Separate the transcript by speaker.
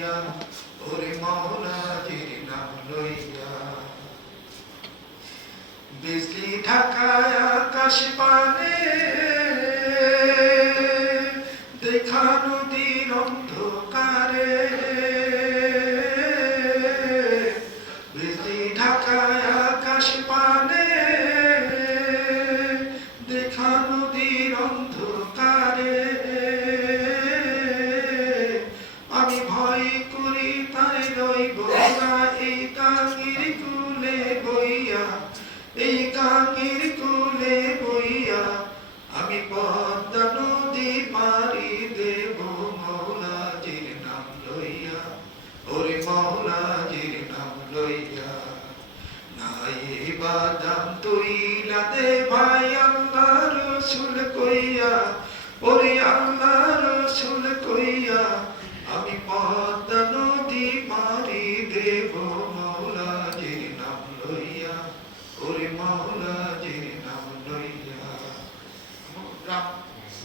Speaker 1: লইয়া, ওরে লইয়া। বিজলি ঢাকায় আকাশ পানে, দেখা অন্ধকারে। বিজলি ঢাকায় আকাশ পানে, দেখা নদীর অন্ধকারে। তাই রইব এই কাঙ্গির কুলে বইয়া, এই কুলে বইয়া, আমি পদ্মা নদী পারি দেব মৌলাজির নাম লইয়া, ওরে মৌলাজির নাম লইয়া। নাই বাদাম তুইলা দে ভাই আল্লাহ রসুল কইয়া, ওরে আল্লাহ রসুল কইয়া